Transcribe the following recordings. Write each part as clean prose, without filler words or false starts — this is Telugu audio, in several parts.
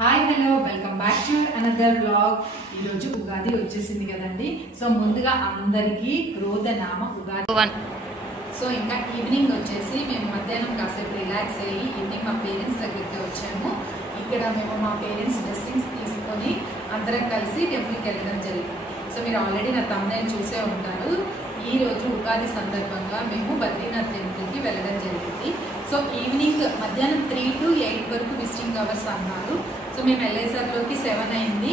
Hi hello welcome back to another vlog. ఈ రోజు ఉగాది వచ్చేసింది కదండి. సో ముందుగా అందరికీ క్రోధనామ ఉగాది. సో ఇంకా ఈవినింగ్ వచ్చేసి మేము మధ్యాహ్నం కాసేపు రిలాక్స్ అయ్యి ఈవినింగ్ మా పేరెంట్స్ దగ్గరికి వచ్చాము. ఇక్కడ మేము మా పేరెంట్స్ డ్రెస్సింగ్స్ తీసుకొని అందరం కలిసి టెంపుల్కి వెళ్ళడం జరిగింది. సో మీరు ఆల్రెడీ నా తమ్ముని చూసే ఉంటారు. ఈ రోజు ఉగాది సందర్భంగా మేము బద్రీనాథ్ టెంపుల్కి వెళ్ళడం జరిగింది. సో ఈవినింగ్ మధ్యాహ్నం 3 to 8 వరకు విజిటింగ్ అవర్స్ అన్నారు. సో మేము వెళ్ళేసరిలోకి 7 అయింది.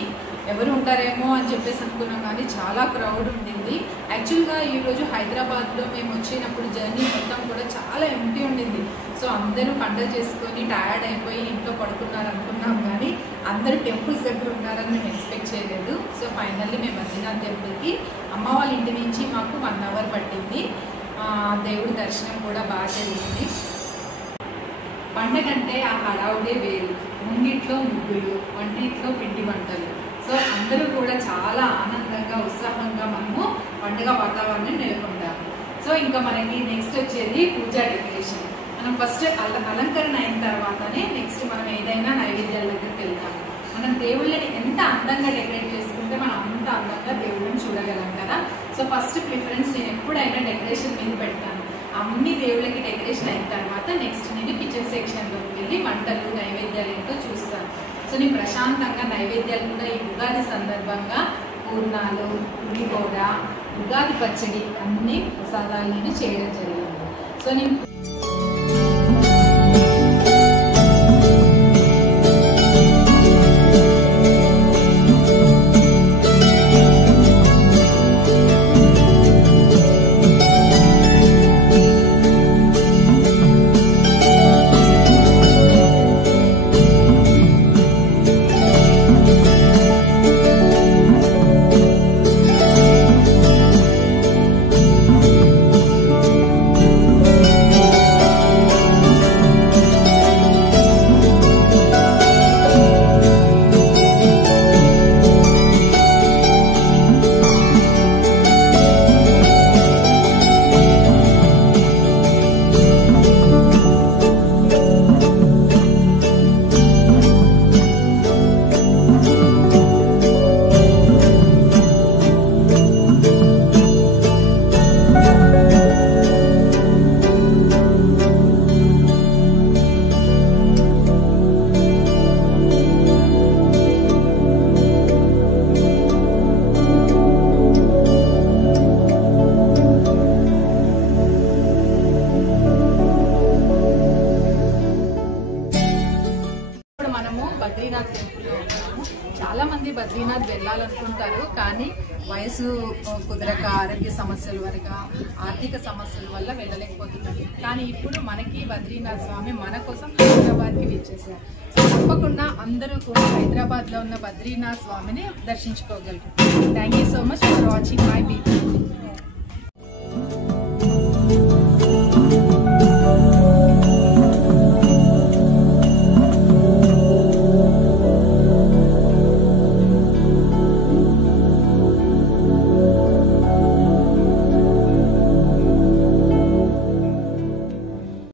ఎవరు ఉంటారేమో అని చెప్పేసి అనుకున్నాం, కానీ చాలా క్రౌడ్ ఉండింది. యాక్చువల్గా ఈరోజు హైదరాబాద్లో మేము వచ్చినప్పుడు జర్నీ మొత్తం కూడా చాలా ఎంటీ ఉండింది. సో అందరూ పండుగ చేసుకొని టయర్డ్ అయిపోయి ఇంట్లో పడుకున్నారు అనుకున్నాం, కానీ అందరూ టెంపుల్స్ దగ్గర ఉన్నారని మేము ఎక్స్పెక్ట్ చేయలేదు. సో ఫైనల్లీ మేము బద్రీనాథ్ టెంపుల్కి అమ్మ వాళ్ళ ఇంటి నుంచి మాకు 1 hour పట్టింది. దేవుడి దర్శనం కూడా బాగా జరిగింది. పండగ అంటే ఆ హడావుడే వేరు. ముంగిట్లో ముగ్గులు, వంటింట్లో పిండి వంటలు. సో అందరూ కూడా చాలా ఆనందంగా ఉత్సాహంగా మనము పండుగ వాతావరణం నెలకొంటాము. సో ఇంకా మనకి నెక్స్ట్ వచ్చేది పూజా డెకరేషన్. మనం ఫస్ట్ అలంకరణ అయిన తర్వాతనే నెక్స్ట్ మనం ఏదైనా నైవేద్యాల దగ్గరికి వెళ్తాము. మనం దేవుళ్ళని ఎంత అందంగా డెకరేట్ చేసుకుంటే మనం అంత అందంగా దేవుళ్ళని చూడగలం కదా. సో ఫస్ట్ ప్రిఫరెన్స్ నేను ఎప్పుడైనా డెకరేషన్ మీద పెడతాను. అన్ని దేవుళ్ళకి డెకరేషన్ అయిన తర్వాత నెక్స్ట్ నేను కిచెన్ సెక్షన్లోకి వెళ్ళి వంటలు నైవేద్యాలు ఏంటో చూస్తాను. సో నేను ప్రశాంతంగా నైవేద్యాలు కూడా ఈ ఉగాది సందర్భంగా పూర్ణాలు, పులిహోర, ఉగాది పచ్చడి అన్ని ప్రసాదాలను చేయడం జరిగింది. సో నేను బద్రీనాథ్ టెంపుల్లో ఉన్నాము. చాలా మంది బద్రీనాథ్ వెళ్ళాలనుకుంటారు, కానీ వయసు కుదరక, ఆరోగ్య సమస్యల వల్ల, ఆర్థిక సమస్యల వల్ల వెళ్ళలేకపోతున్నారు. కానీ ఇప్పుడు మనకి బద్రీనాథ్ స్వామి మన కోసం హైదరాబాద్కి విచ్చేశారు. తప్పకుండా అందరూ కూడా హైదరాబాద్లో ఉన్న బద్రీనాథ్ స్వామిని దర్శించుకోగలరు. Thank you so much for watching my